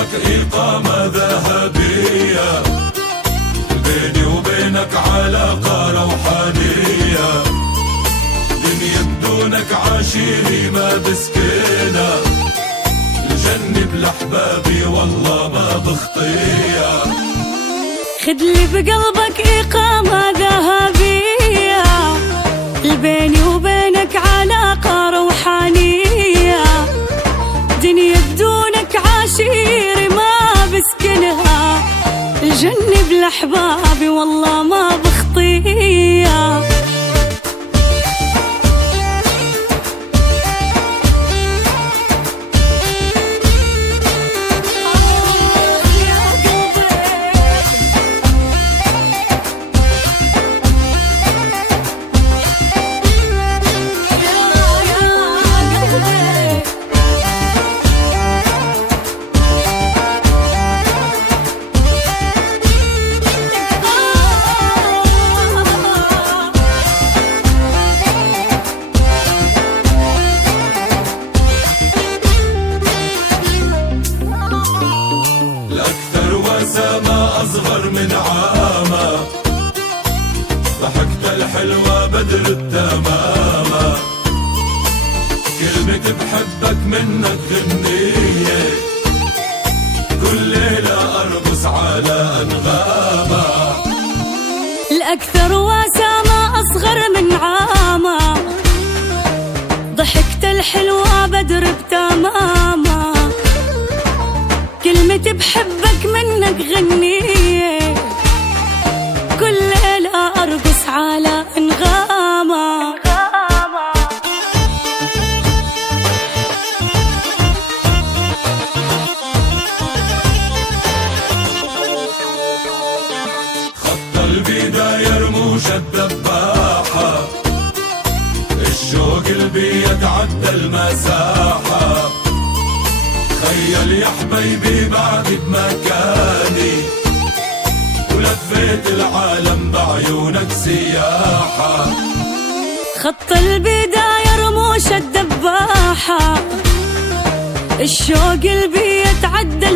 بقلبك إقامة ذهبية، بيني وبينك علاقة روحانية، دنيا بدونك عاشيري ما بسكينة، الجنة بالأحبابي والله ما بخطيها. خدلي بقلبك إقامة ذهبية، بيني وبينك علاقة روحانية، دنيا بدونك عاشيري ما بسكنها، الجنة بالأحباب والله ما بخطيها. ما أصغر من عامة، ضحكت الحلوة بدر التمامة، كلمة بحبك منك غنية، كل ليلة أرقص على أنغامة. الأكثر وسامة أصغر من عامة، ضحكت الحلوة بدر بتمامة، كلمة بحبك منك غنية، كل ليلة أرقص على أنغامة. خط البداية رموش الدباحة، الشوق اللي يتعدى المساحة، تخيل يا حبيبي بعدي بمكاني، ولفيت العالم بعيونك سياحة. خط البداية رموش الدباحة، الشوق اللي يتعدى